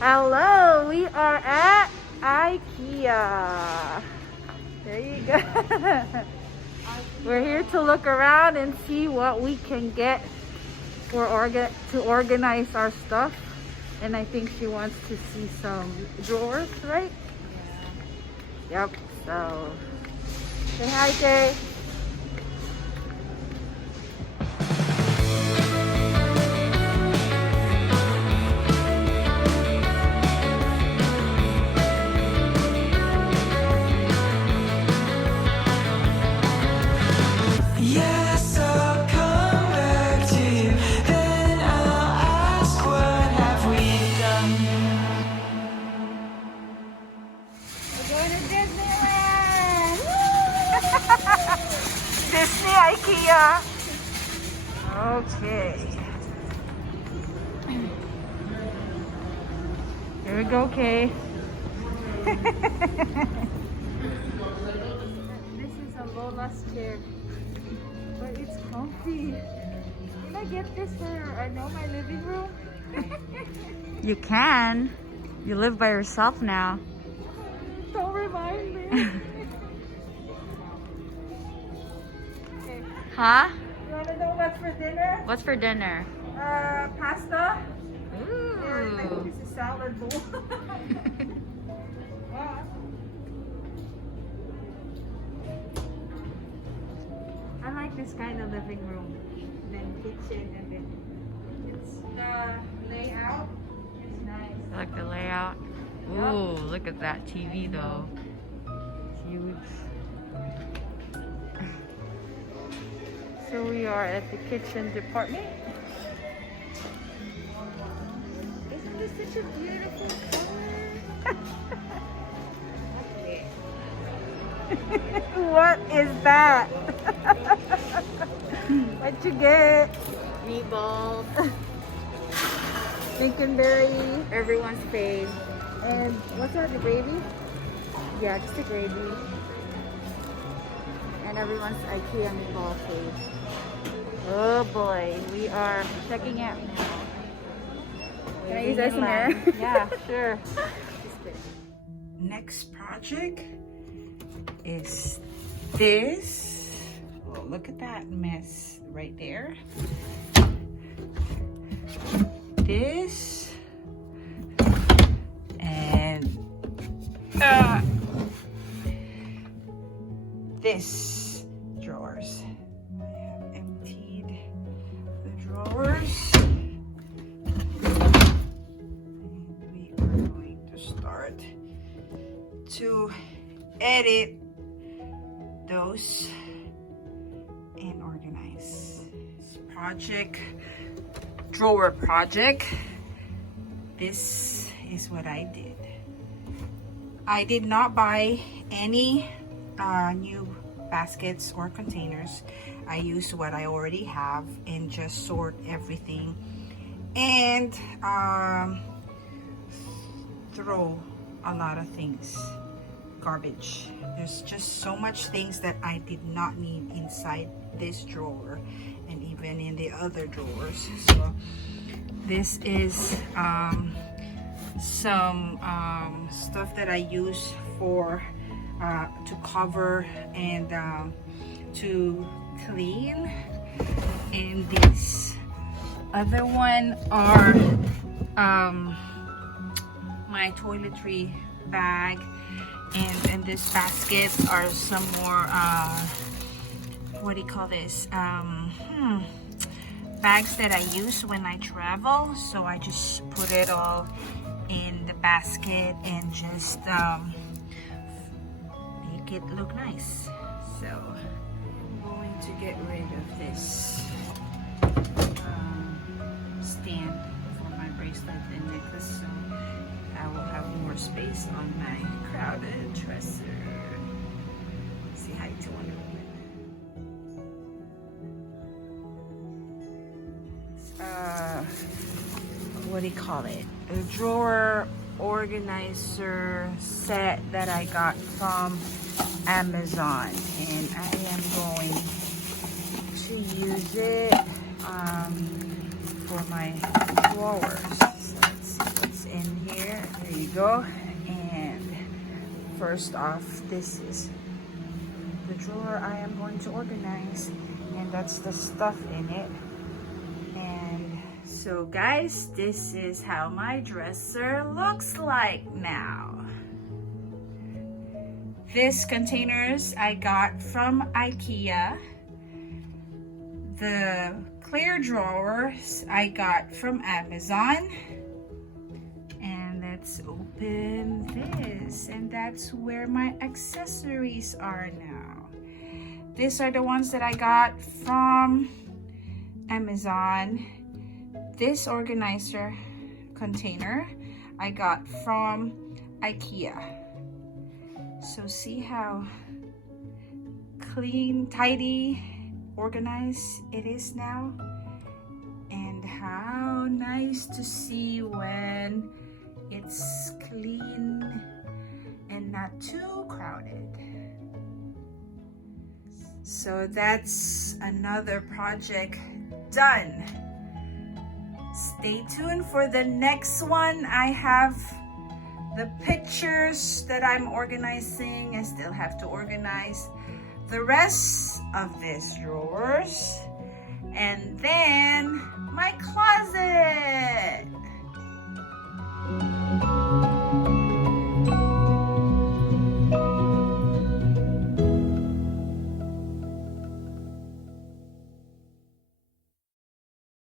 Hello, we are at Ikea. There you go. We're here to look around and see what we can get for to organize our stuff. And I think she wants to see some drawers, right? Yeah. Yep. So say hi, Jay. Disney Ikea. Okay. Here we go, Kay. This is a Lola's chair, but it's comfy. Can I get this for my living room? You can. You live by yourself now. Don't remind me. Huh? You want to know what's for dinner? What's for dinner? Pasta. Ooh. And I think this is salad bowl. I like this kind of living room. Then kitchen, and then it's the layout is nice. I like the layout. Ooh, look at that TV though. It's huge. So we are at the kitchen department. Isn't this such a beautiful color? What is that? What'd you get? Meatballs. Lincolnberry. Everyone's fave. And what's that, the gravy? Yeah, just the gravy. And everyone's Ikea meatball fave. Oh boy, we are checking out now. Can I use this in there? Yeah, sure. Next project is this. Oh, look at that mess right there. This and this drawers. I have emptied the drawers. We are going to start to edit those and organize. This project, drawer project, this is what I did. I did not buy any new baskets or containers. I used what I already have and just sort everything and throw a lot of things, garbage. There's just so much things that I did not need inside this drawer and even in the other drawers. So this is some stuff that I use for to cover and to clean, and this other one are my toiletry bag, and in this basket are some more what do you call this, bags that I use when I travel. So I just put it all in the basket and just make it look nice. So I'm going to get rid of this stand for my bracelet and necklace, so I will have more space on my crowded dresser. Say hi to one of them. What do you call it? A drawer organizer set that I got from Amazon, and I am going to use it for my drawers. So let's see what's in here. go. And first off, this is the drawer I am going to organize, and that's the stuff in it. And so guys, this is how my dresser looks like now. This containers I got from Ikea. The clear drawers I got from Amazon. And let's open this, and that's where my accessories are now. These are the ones that I got from Amazon. This organizer container I got from Ikea. So see how clean, tidy, organized it is now, and how nice to see when it's clean and not too crowded. So that's another project done. Stay tuned for the next one. I have the pictures that I'm organizing. I still have to organize the rest of these drawers, and then my closet.